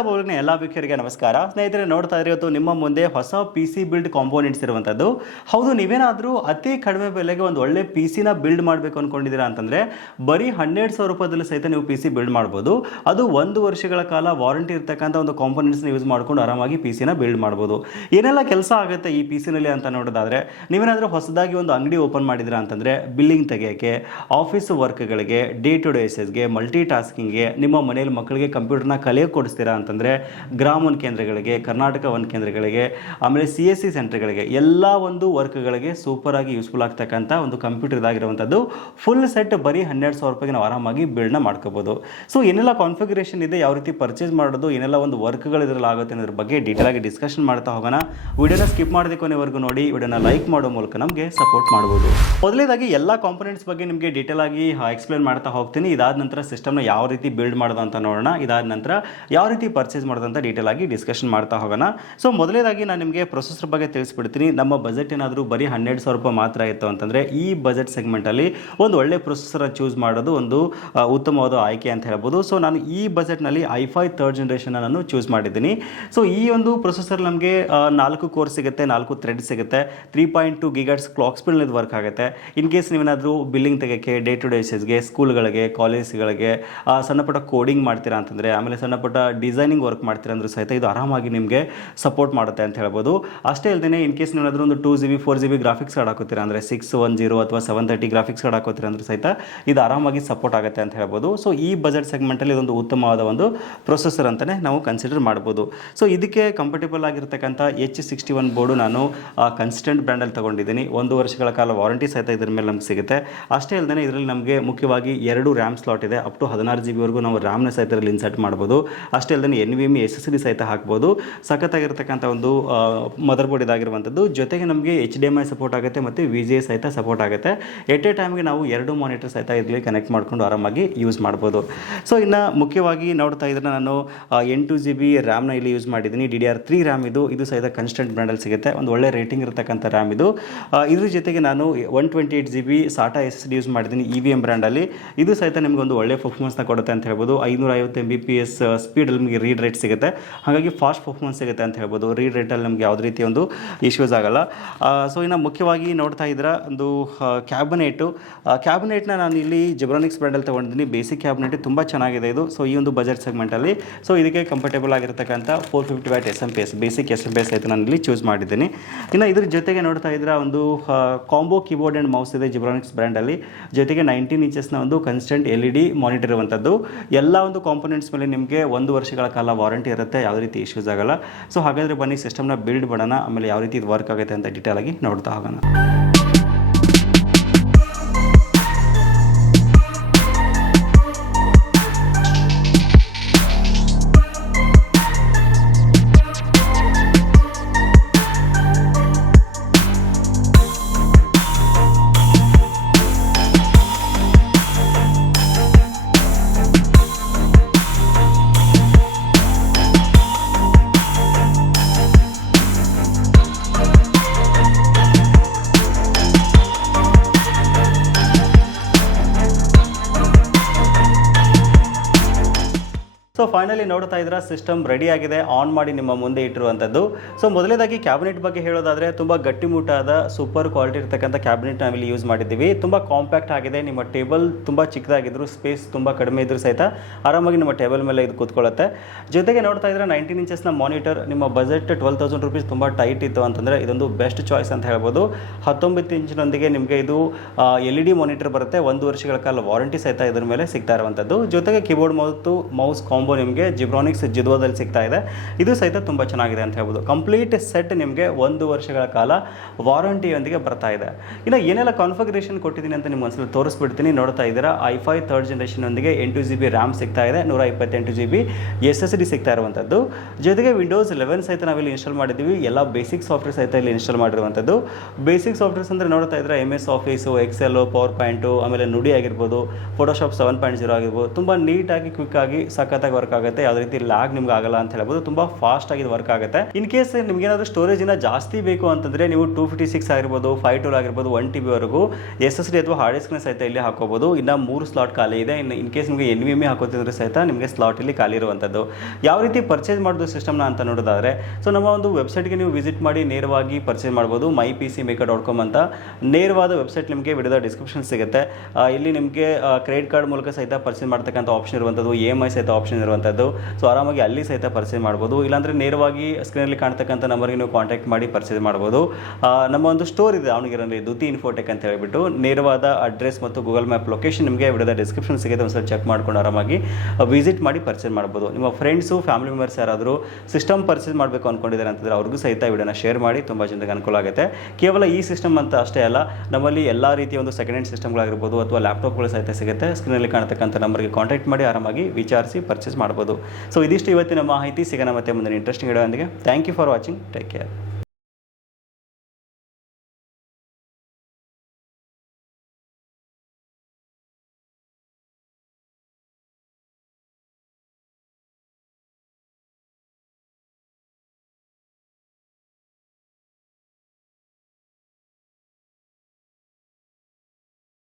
ಅವ್ರಿಗೆ ಎಲ್ಲ ವೀಕ್ಷರಿಗೆ ನಮಸ್ಕಾರ. ಸ್ನೇಹಿತರೆ, ನೋಡ್ತಾ ಇದ್ರೆ ಇವತ್ತು ನಿಮ್ಮ ಮುಂದೆ ಹೊಸ ಪಿ ಸಿ ಬಿಲ್ಡ್ ಕಾಂಪೋನೆಂಟ್ಸ್ ಇರುವಂಥದ್ದು ಹೌದು, ನೀವೇನಾದರೂ ಅತಿ ಕಡಿಮೆ ಬೆಲೆಗೆ ಒಂದು ಒಳ್ಳೆ ಪಿ ಸಿನ ಬಿಲ್ಡ್ ಮಾಡಬೇಕು ಅಂದ್ಕೊಂಡಿದ್ದೀರಾ ಅಂತಂದ್ರೆ, ಬರೀ ಹನ್ನೆರಡು ಸಾವಿರ ರೂಪಾಯಿದಲ್ಲಿ ಸಹಿತ ನೀವು ಪಿ ಸಿ ಬಿಲ್ಡ್ ಮಾಡ್ಬೋದು. ಅದು ಒಂದು ವರ್ಷಗಳ ಕಾಲ ವಾರಂಟಿ ಇರ್ತಕ್ಕಂಥ ಒಂದು ಕಾಂಪೋನೆಂಟ್ಸ್ನ ಯೂಸ್ ಮಾಡ್ಕೊಂಡು ಆರಾಮಾಗಿ ಪಿ ಸಿನ ಬಿಲ್ಡ್ ಮಾಡ್ಬೋದು. ಏನೆಲ್ಲ ಕೆಲಸ ಆಗುತ್ತೆ ಈ ಪಿ ಸಿನಲ್ಲಿ ಅಂತ ನೋಡೋದಾದ್ರೆ, ನೀವೇನಾದರೂ ಹೊಸದಾಗಿ ಒಂದು ಅಂಗಡಿ ಓಪನ್ ಮಾಡಿದಿರಾ ಅಂತಂದ್ರೆ ಬಿಲ್ಲಿಂಗ್ ತೆಗೆಯೋಕ್ಕೆ ಆಫೀಸ್ ವರ್ಕ್ಗಳಿಗೆ ಡೇ ಟು ಡೇ ಗೆ ಮಲ್ಟಿ ಟಾಸ್ಕಿಂಗ್ಗೆ ನಿಮ್ಮ ಮನೆಯಲ್ಲಿ ಮಕ್ಕಳಿಗೆ ಕಂಪ್ಯೂಟರ್ನ ಕಲಿಯೋಕೆ ಕೊಡಿಸ್ತೀರಾ ಅಂತಂದರೆ ಗ್ರಾಮ ಒನ್ ಕೇಂದ್ರಗಳಿಗೆ, ಕರ್ನಾಟಕ ಒನ್ ಕೇಂದ್ರಗಳಿಗೆ, ಆಮೇಲೆ ಸಿ ಎಸ್ ಸಿ ಸೆಂಟರ್ಗಳಿಗೆ ಎಲ್ಲ ಒಂದು ವರ್ಕ್ಗಳಿಗೆ ಸೂಪರಾಗಿ ಯೂಸ್ಫುಲ್ ಆಗ್ತಕ್ಕಂಥ ಒಂದು ಕಂಪ್ಯೂಟರ್ ಇದಾಗಿರುವಂಥದ್ದು ಫುಲ್ ಸೆಟ್ ಬರೀ ಹನ್ನೆರಡು ಸಾವಿರ ರೂಪಾಯಿಗೆ ನಾವು ಆರಾಮಾಗಿ ಬಿಲ್ಡ್ನ ಮಾಡ್ಕೋಬೋದು. ಸೊ ಏನೆಲ್ಲ ಕಾನ್ಫಿಗರೇಷನ್ ಇದೆ, ಯಾವ ರೀತಿ ಪರ್ಚೇಸ್ ಮಾಡೋದು, ಏನೆಲ್ಲ ಒಂದು ವರ್ಕ್ಗಳು ಇದರಲ್ಲಿ ಆಗುತ್ತೆ ಅನ್ನೋದ್ರ ಬಗ್ಗೆ ಡೀಟೇಲ್ ಆಗಿ ಡಿಸ್ಕಷನ್ ಮಾಡ್ತಾ ಹೋಗೋಣ. ವಿಡಿಯೋನ ಸ್ಕಿಪ್ ಮಾಡದೆ ಕೊನೆವರೆಗೂ ನೋಡಿ, ವಿಡಿಯೋನ ಲೈಕ್ ಮಾಡೋ ಮೂಲಕ ನಮಗೆ ಸಪೋರ್ಟ್ ಮಾಡ್ಬೋದು. ಮೊದಲೇದಾಗಿ ಎಲ್ಲ ಕಾಂಪೊನೆಂಟ್ಸ್ ಬಗ್ಗೆ ನಿಮಗೆ ಡೀಟೇಲ್ ಆಗಿ ಎಕ್ಸ್ಪ್ಲೇನ್ ಮಾಡ್ತಾ ಹೋಗ್ತೀನಿ. ಇದಾದ ನಂತರ ಸಿಸ್ಟಮ್ನ ಯಾವ ರೀತಿ ಬಿಲ್ಡ್ ಮಾಡೋದು ಅಂತ ನೋಡೋಣ. ಇದಾದ ನಂತರ ಯಾವ ರೀತಿ ಪರ್ಚೇಸ್ ಮಾಡೋದಂತ ಡೀಟೇಲ್ ಆಗಿ ಡಿಸ್ಕಷನ್ ಮಾಡ್ತಾ ಹೋಗೋಣ. ಸೊ ಮೊದಲೇದಾಗಿ ನಾನು ನಿಮಗೆ ಪ್ರೊಸೆಸರ್ ಬಗ್ಗೆ ತಿಳಿಸ್ಬಿಡ್ತೀನಿ. ನಮ್ಮ ಬಜೆಟ್ ಏನಾದರೂ ಬರೀ ಹನ್ನೆರಡು ಸಾವಿರ ರೂಪಾಯಿ ಮಾತ್ರ ಇತ್ತು ಅಂತಂದರೆ ಈ ಬಜೆಟ್ ಸೆಗ್ಮೆಂಟಲ್ಲಿ ಒಂದು ಒಳ್ಳೆ ಪ್ರೊಸೆಸರ್ ಚೂಸ್ ಮಾಡೋದು ಒಂದು ಉತ್ತಮವಾದ ಆಯ್ಕೆ ಅಂತ ಹೇಳ್ಬೋದು. ಸೊ ನಾನು ಈ ಬಜೆಟ್ನಲ್ಲಿ ಐಫೈ ಥರ್ಡ್ ಜನ್ರೇಷನ್ ನಾನು ಚೂಸ್ ಮಾಡಿದ್ದೀನಿ. ಸೊ ಈ ಒಂದು ಪ್ರೊಸೆಸರ್ ನಮಗೆ ನಾಲ್ಕು ಕೋರ್ ಸಿಗುತ್ತೆ, ನಾಲ್ಕು ಥ್ರೆಡ್ ಸಿಗುತ್ತೆ three point two gigahertz clock ಸ್ಪೀಡ್ನಲ್ಲಿ work ಆಗುತ್ತೆ. ಇನ್ ಕೇಸ್ ನೀವೇನಾದರೂ ಬಿಲ್ಲಿಂಗ್ ತೆಗೆಯೋಕ್ಕೆ ಡೇ ಟು ಡೇಸಸ್ಗೆ ಸ್ಕೂಲ್ಗಳಿಗೆ ಕಾಲೇಜ್ಗಳಿಗೆ ಸಣ್ಣ ಪುಟ್ಟ ಕೋಡಿಂಗ್ ಮಾಡ್ತೀರಾ ಅಂತಂದರೆ, ಆಮೇಲೆ ಸಣ್ಣ ಪುಟ್ಟ ಡಿಸೈನಿಂಗ್ ವರ್ಕ್ ಮಾಡ್ತೀರಾ ಅಂದ್ರೂ ಸಹಿತ ಇದು ಆರಾಮಾಗಿ ನಿಮಗೆ ಸಪೋರ್ಟ್ ಮಾಡುತ್ತೆ ಅಂತ ಹೇಳ್ಬೋದು. ಅಷ್ಟೇ ಅಲ್ಲದೆ ಇನ್ ಕೇಸ್ ನೀವೇನಾದರೂ ಒಂದು two G B four G B graphics card ಹಾಕೋತೀರಾ ಅಂದರೆ ಸಿಕ್ಸ್ ಒನ್ ಜೀರೋ ಅಥವಾ ಸೆವೆನ್ ತರ್ಟಿ ಗ್ರಾಫಿಕ್ಸ್ ಕಾರ್ಡ್ ಹಾಕೋತೀರಾ ಸಹಿತ ಇದು ಆರಾಮಾಗಿ ಸಪೋರ್ಟ್ ಆಗುತ್ತೆ ಅಂತ ಹೇಳ್ಬೋದು. ಸೊ ಈ ಬಜೆಟ್ ಸೆಗ್ಮೆಂಟಲ್ಲಿ ಇದೊಂದು ಉತ್ತಮವಾದ ಒಂದು ಪ್ರೊಸೆಸರ್ ಅಂತಲೇ ನಾವು ಕನ್ಸಿಡರ್ ಮಾಡ್ಬೋದು. ಸೊ ಇದಕ್ಕೆ ಕಂಫರ್ಟೇಬಲ್ ಆಗಿರ್ತಕ್ಕಂಥ ಎಚ್ ಸಿಕ್ಸ್ಟಿ ಒನ್ ಬೋರ್ಡು ನಾನು ಕನ್ಸಿಸ್ಟೆಂಟ್ ಬ್ರ್ಯಾಂಡಲ್ಲಿ ತೊಗೊಂಡಿದ್ದೀನಿ. ಒಂದು ವರ್ಷಗಳ ಕಾಲ ವಾರಂಟಿ ಸಹಿತ ಇದ್ರ ಮೇಲೆ ನಮ್ಗೆ ಸಿಗುತ್ತೆ. ಅಷ್ಟೇ ಅಲ್ಲದೆ ಇದರಲ್ಲಿ ನಮಗೆ ಮುಖ್ಯವಾಗಿ ಎರಡು ರ್ಯಾಮ್ ಸ್ಲಾಟ್ ಇದೆ. ಅಪ್ ಟು ಹದಿನಾರು ಜಿ ಬಿವರೆಗೂ ನಾವು ರ್ಯಾಮ್ನ ಸಹಿತ ಇನ್ಸರ್ಟ್ ಮಾಡ್ಬೋದು. ಅಷ್ಟೇ ಅಲ್ಲದೆ N V M S S D ಸಹಿತ ಹಾಕ್ಬೋದು. ಸಖತ್ತಾಗಿರ್ತಕ್ಕಂಥ ಒಂದು ಮದರ್ ಬೋರ್ಡ್ ಇದಾಗಿರುವಂಥದ್ದು. ಜೊತೆಗೆ ನಮಗೆ H D M I support ಆಗುತ್ತೆ ಮತ್ತು ವಿ ಜಿ ಎ ಸಹಿತ ಸಪೋರ್ಟ್ ಆಗುತ್ತೆ. ಎಟ್ ಎ ಟೈಮ್ಗೆ ನಾವು ಎರಡು ಮಾನಿಟರ್ ಸಹಿತ ಇದರಲ್ಲಿ ಕನೆಕ್ಟ್ ಮಾಡ್ಕೊಂಡು ಆರಾಮಾಗಿ ಯೂಸ್ ಮಾಡ್ಬೋದು. ಸೊ ಇನ್ನು ಮುಖ್ಯವಾಗಿ ನೋಡ್ತಾ ಇದ್ರೆ ನಾನು ಎಂಟು ಜಿ ಬಿ ರ್ಯಾಮ್ನ ಇಲ್ಲಿ ಯೂಸ್ ಮಾಡಿದ್ದೀನಿ. D D R three RAM ಇದು. ಇದು ಸಹಿತ ಕನ್ಸ್ಟೆಂಟ್ ಬ್ರ್ಯಾಂಡಲ್ಲಿ ಸಿಗುತ್ತೆ. ಒಂದು ಒಳ್ಳೆ ರೇಟಿಂಗ್ ಇರತಕ್ಕಂಥ ರ್ಯಾಮ್ ಇದು. ಇದ್ರ ಜೊತೆಗೆ ನಾನು one twenty eight G B SATA S S D use ಮಾಡಿದ್ದೀನಿ ಇ ವಿ ಎಂ ಬ್ರ್ಯಾಂಡಲ್ಲಿ ಇದು ಸಹಿತ ನಿಮಗೊಂದು ಒಳ್ಳೆ ಪರ್ಫಾರ್ಮೆನ್ಸ್ನ ಕೊಡುತ್ತೆ ಅಂತ ಹೇಳ್ಬೋದು. ಐನೂರ ಐವತ್ತು ಎಂ ಬಿ ಪಿ ಎಸ್ ಸ್ಪೀಡಲ್ಲಿ ನಿಮಗೆ ರೀಡ್ ರೇಟ್ ಸಿಗುತ್ತೆ. ಹಾಗಾಗಿ ಫಾಸ್ಟ್ ಪರ್ಫಾರ್ಮೆನ್ಸ್ ಸಿಗುತ್ತೆ ಅಂತ ಹೇಳ್ಬೋದು. ರೀಡ್ ರೇಟಲ್ಲಿ ನಮಗೆ ಯಾವುದೇ ರೀತಿ ಒಂದು ಇಶ್ಯೂಸ್ ಆಗಲ್ಲ. ಸೊ ಇನ್ನು ಮುಖ್ಯವಾಗಿ ನೋಡ್ತಾ ಇದ್ರೆ ಒಂದು ಕ್ಯಾಬಿನೆಟು ಕ್ಯಾಬಿನೆಟ್ನ ನಾನು ಇಲ್ಲಿ ಜಿಬ್ರಾನಿಕ್ಸ್ ಬ್ರ್ಯಾಂಡಲ್ಲಿ ತೊಗೊಂಡಿದ್ದೀನಿ. ಬೇಸಿಕ್ ಕ್ಯಾಬಿನೆಟ್ ತುಂಬ ಚೆನ್ನಾಗಿದೆ ಇದು. ಸೊ ಈ ಒಂದು ಬಜೆಟ್ ಸೆಗ್ಮೆಂಟಲ್ಲಿ ಸೊ ಇದಕ್ಕೆ ಕಂಫರ್ಟೇಬಲ್ ಆಗಿರ್ತಕ್ಕಂಥ four fifty watt S M P S basic S M P S ಆಯಿತು ನಾನು ಇಲ್ಲಿ ಚೂಸ್ ಮಾಡಿದ್ದೀನಿ. ಇನ್ನು ಇದ್ರ ಜೊತೆಗೆ ನೋಡ್ತಾ ಇದ್ರೆ ಒಂದು ಕಾಂಬೋ ಕೀಬೋರ್ಡ್ ಆ್ಯಂಡ್ ಮೌಸ್ ಇದೆ ಜಿಬ್ರಾನಿಕ್ಸ್ ಬ್ರ್ಯಾಂಡಲ್ಲಿ ಜೊತೆಗೆ ನೈನ್ಟೀನ್ ಇಂಚಸ್ನ ಒಂದು constant L E D monitor ಇರುವಂಥದ್ದು ಎಲ್ಲ ಒಂದು ಕಾಂಪೊನೆಂಟ್ಸ್ ಮೇಲೆ ನಿಮಗೆ ಒಂದು ವರ್ಷಗಳ ಕಾಲ ವಾರಂಟಿ ಇರುತ್ತೆ, ಯಾವುದೇ ರೀತಿ ಇಶ್ಯೂಸ್ ಆಗಲ್ಲ. ಸೊ ಹಾಗಾದರೆ ಬನ್ನಿ ಸಿಸ್ಟಮ್ನ ಬಿಲ್ಡ್ ಮಾಡೋಣ, ಆಮೇಲೆ ಯಾವ ರೀತಿ ಇದು ವರ್ಕ್ ಆಗುತ್ತೆ ಅಂತ ಡೀಟೇಲ್ ಆಗಿ ನೋಡ್ತಾ ಹೋಗೋಣ. ಸೊ ಫೈನಲಿ ನೋಡ್ತಾ ಇದ್ರೆ ಸಿಸ್ಟಮ್ ರೆಡಿ ಆಗಿದೆ ಆನ್ ಮಾಡಿ ನಿಮ್ಮ ಮುಂದೆ ಇಟ್ಟಿರುವಂಥದ್ದು. ಸೊ ಮೊದಲನೇದಾಗಿ ಕ್ಯಾಬಿನೆಟ್ ಬಗ್ಗೆ ಹೇಳೋದಾದರೆ, ತುಂಬ ಗಟ್ಟಿಮುಟ್ಟಾದ ಸೂಪರ್ ಕ್ವಾಲಿಟಿ ಇರ್ತಕ್ಕಂಥ ಕ್ಯಾಬಿನೆಟ್ ನಾವಿಲ್ಲಿ ಯೂಸ್ ಮಾಡಿದ್ದೀವಿ. ತುಂಬ ಕಾಂಪ್ಯಾಕ್ಟ್ ಆಗಿದೆ, ನಿಮ್ಮ ಟೇಬಲ್ ತುಂಬ ಚಿಕ್ಕದಾಗಿದ್ರು ಸ್ಪೇಸ್ ತುಂಬ ಕಡಿಮೆ ಇದ್ರೂ ಸಹಿತ ಆರಾಮಾಗಿ ನಿಮ್ಮ ಟೇಬಲ್ ಮೇಲೆ ಇದು ಕೂತ್ಕೊಳ್ಳುತ್ತೆ. ಜೊತೆಗೆ ನೋಡ್ತಾ ಇದ್ರೆ ನೈನ್ಟೀನ್ ಇಂಚಸ್ನ ಮಾನಿಟರ್ ನಿಮ್ಮ ಬಜೆಟ್ ಟ್ವೆಲ್ ತೌಸಂಡ್ ರುಪೀಸ್ ತುಂಬ ಟೈಟ್ ಇತ್ತು ಅಂತಂದರೆ ಇದೊಂದು ಬೆಸ್ಟ್ ಚಾಯ್ಸ್ ಅಂತ ಹೇಳ್ಬೋದು. ಹತ್ತೊಂಬತ್ತು ಇಂಚಿನೊಂದಿಗೆ ನಿಮಗೆ ಇದು ಎಲ್ ಇ ಮಾನಿಟರ್ ಬರುತ್ತೆ. ಒಂದು ವರ್ಷಗಳ ಕಾಲ ವಾರಂಟಿ ಸಹಿತ ಇದ್ರ ಮೇಲೆ ಸಿಗ್ತಾ ಇರುವಂಥದ್ದು. ಜೊತೆಗೆ ಕೀಬೋರ್ಡ್ ಮತ್ತು ಮೌಸ್ ಕಾಂಬೋ ನಿಮಗೆ ಜಿಬ್ರಾನಿಕ್ಸ್ ಜಿದ್ವಾದಲ್ಲಿ ಸಿಗ್ತಾ ಇದೆ. ಇದು ಸಹಿತ ತುಂಬ ಚೆನ್ನಾಗಿದೆ ಅಂತ ಹೇಳ್ಬೋದು. ಕಂಪ್ಲೀಟ್ ಸೆಟ್ ನಿಮಗೆ ಒಂದು ವರ್ಷಗಳ ಕಾಲ ವಾರಂಟಿಯೊಂದಿಗೆ ಬರ್ತಾ ಇದೆ. ಇನ್ನು ಏನೆಲ್ಲ ಕಾನ್ಫಿಗರೇಷನ್ ಕೊಟ್ಟಿದ್ದೀನಿ ಅಂತ ನಿಮ್ಗೆ ಒಂದ್ಸಲ ತೋರಿಸ್ಬಿಡ್ತೀನಿ. ನೋಡ್ತಾ ಇದ್ದೀರಾ ಐ ಫೈ ಥರ್ಡ್ ಜನರೇಷನ್ನೊಂದಿಗೆ ಎಂಟು ಜಿ ಬಿ ರ್ಯಾಮ್ ಸಿಗ್ತಾ ಇದೆ, ನೂರ ಇಪ್ಪತ್ತೆಂಟು G B S S D ಸಿಗ್ತಾ ಇರುವಂಥದ್ದು. ಜೊತೆಗೆ ವಿಂಡೋಸ್ ಲೆವೆನ್ ಸಹಿತ ನಾವಿಲ್ಲಿ ಇನ್ಸ್ಟಾಲ್ ಮಾಡಿದ್ದೀವಿ. ಎಲ್ಲ ಬೇಸಿಕ್ ಸಾಫ್ಟ್ವೇರ್ ಸಹಿತ ಇಲ್ಲಿ ಇನ್ಸ್ಟಾಲ್ ಮಾಡಿರುವಂಥದ್ದು. ಬೇಸಿಕ್ ಸಾಫ್ಟ್ವೇರ್ಸ್ ಅಂದರೆ ನೋಡ್ತಾ ಇದ್ರೆ M S Office Excel PowerPoint ಆಮೇಲೆ ನುಡಿ ಆಗಿರ್ಬೋದು ಫೋಟೋಶಾಪ್ ಸೆವೆನ್ ಪಾಯಿಂಟ್ ಜೀರೋ ಆಗಿರ್ಬೋದು. ತುಂಬ ನೀಟಾಗಿ ಕ್ವಿಕ್ಕಾಗಿ ಸಖತ್ತಾಗಿ ವರ್ಕ್ ವರ್ಕ್ ಆಗುತ್ತೆ, ಯಾವುದೇ ರೀತಿ ಲ್ಯಾಗ್ ನಿಮ್ಗೆ ಆಗಲ್ಲ ಅಂತ ಹೇಳ್ಬೋದು. ತುಂಬ ಫಾಸ್ಟ್ ಆಗಿ ವರ್ಕ್ ಆಗುತ್ತೆ. ಇನ್ ಕೇಸ್ ನಿಮ್ಗೆ ಏನಾದರೂ ಸ್ಟೋರೇಜ್ ಇನ್ನ ಜಾಸ್ತಿ ಬೇಕು ಅಂತಂದ್ರೆ ನೀವು ಟೂ ಫಿಫ್ಟಿ ಸಿಕ್ಸ್ ಆಗಿರ್ಬೋದು ಫೈವ್ ಟೂಲ್ ಆಗಿರ್ಬೋದು ಒನ್ ಟಿ ಬಿವರೆಗೂ ಎಸ್ ಎಸ್ ಡಿ ಅಥವಾ ಹಾರ್ಡ್ ಡಿಸ್ಕ್ನ ಸಹಿತ ಇಲ್ಲಿ ಹಾಕೋಬಹುದು ಇನ್ನು ಮೂರು ಸ್ಲಾಟ್ ಖಾಲಿ ಇದೆ. ಇನ್ನು ಇನ್ ಕೇಸ್ ನಿಮಗೆ ಎನ್ ವಿ ಎಂ ಹಾಕೋತಿದ್ರೆ ಸಹಿತ ನಿಮಗೆ ಸ್ಲಾಟ್ ಇಲ್ಲಿ ಖಾಲಿ ಇರುವಂಥದ್ದು ಯಾವ ರೀತಿ ಪರ್ಚೇಸ್ ಮಾಡೋದು ಸಿಸ್ಟಮ್ನ ಅಂತ ನೋಡೋದಾದ್ರೆ ಸೊ ನಮ್ಮ ಒಂದು ವೆಬ್ಸೈಟ್ಗೆ ನೀವು ವಿಸಿಟ್ ಮಾಡಿ ನೇರವಾಗಿ ಪರ್ಚೇಸ್ ಮಾಡ್ಬೋದು. My P C maker dot com ಅಂತ. ನೇರವಾದ ವೆಬ್ಸೈಟ್ ನಿಮಗೆ ವಿಡಿಯೋದ ಡಿಸ್ಕ್ರಿಪ್ಷನ್ ಸಿಗುತ್ತೆ. ಇಲ್ಲಿ ನಿಮಗೆ ಕ್ರೆಡಿಟ್ ಕಾರ್ಡ್ ಮೂಲಕ ಸಹಿತ ಪರ್ಚೇಸ್ ಮಾಡ್ತಕ್ಕಂಥ ಆಪ್ಷನ್ ಇರುವಂಥದ್ದು ಇ ಎಂ ಐ ಸಹಿತ ಆಪ್ಷನ್ ಇರುವಂಥದ್ದು ಸೊ ಆರಾಮಾಗಿ ಅಲ್ಲಿ ಸಹಿತ ಪರ್ಚೇಸ್ ಮಾಡ್ಬೋದು. ಇಲ್ಲಾಂದರೆ ನೇರವಾಗಿ ಸ್ಕ್ರೀನಲ್ಲಿ ಕಾಣ್ತಕ್ಕಂಥ ನಂಬರ್ಗೆ ನೀವು ಕಾಂಟ್ಯಾಕ್ಟ್ ಮಾಡಿ ಪರ್ಚೇಸ್ ಮಾಡ್ಬೋದು. ನಮ್ಮ ಒಂದು ಸ್ಟೋರ್ ಇದೆ ಅವನಿಗಿರಲ್ಲಿ ದುತಿ ಇನ್ಫೋಟೆಕ್ ಅಂತ ಹೇಳಿಬಿಟ್ಟು. ನೇರವಾದ ಅಡ್ರೆಸ್ ಮತ್ತು ಗೂಗಲ್ ಮ್ಯಾಪ್ ಲೊಕೇಶನ್ ನಿಮಗೆ ವಿಡಿಯೋದ ಡಿಸ್ಕ್ರಿಪ್ಷನ್ ಸಿಗುತ್ತೆ. ಒಂದ್ಸಲ ಚೆಕ್ ಮಾಡ್ಕೊಂಡು ಆರಾಮಾಗಿ ವಿಸಿಟ್ ಮಾಡಿ ಪರ್ಚೇಸ್ ಮಾಡ್ಬೋದು. ನಿಮ್ಮ ಫ್ರೆಂಡ್ಸು ಫ್ಯಾಮಿಲಿ ಮೆಂಬರ್ಸ್ ಯಾರಾದರೂ ಸಿಸ್ಟಮ್ ಪರ್ಚೇಸ್ ಮಾಡಬೇಕು ಅಂದ್ಕೊಂಡಿದ್ದಾರೆ ಅಂತಂದರೆ ಅವ್ರಿಗೂ ಸಹಿತ ವಿಡಿಯೋನ ಶೇರ್ ಮಾಡಿ, ತುಂಬ ಜನರಿಗೆ ಅನುಕೂಲ ಆಗುತ್ತೆ. ಕೇವಲ ಈ ಸಿಸ್ಟಮ್ ಅಂತ ಅಷ್ಟೇ ಅಲ್ಲ, ನಮ್ಮಲ್ಲಿ ಎಲ್ಲ ರೀತಿಯ ಒಂದು ಸೆಕೆಂಡ್ ಹ್ಯಾಂಡ್ ಸಿಸ್ಟಮ್ಗಳಾಗಿರ್ಬೋದು ಅಥವಾ ಲ್ಯಾಪ್ಟಾಪ್ಗಳು ಸಹಿತ ಸಿಗುತ್ತೆ. ಸ್ಕ್ರೀನಲ್ಲಿ ಕಾಣ್ತಕ್ಕಂಥ ನಂಬರ್ಗೆ ಕಾಂಟ್ಯಾಕ್ಟ್ ಮಾಡಿ ಆರಾಮಾಗಿ ವಿಚಾರಿಸಿ ಪರ್ಚೇಸ್ ಮಾಡ್ಬೋದು. ಸೊ ಇದಿಷ್ಟು ಇವತ್ತಿನ ಮಾಹಿತಿ. ಸಿಗೋಣ ಮತ್ತೆ ಮುಂದಿನ interesting video thank you for watching take care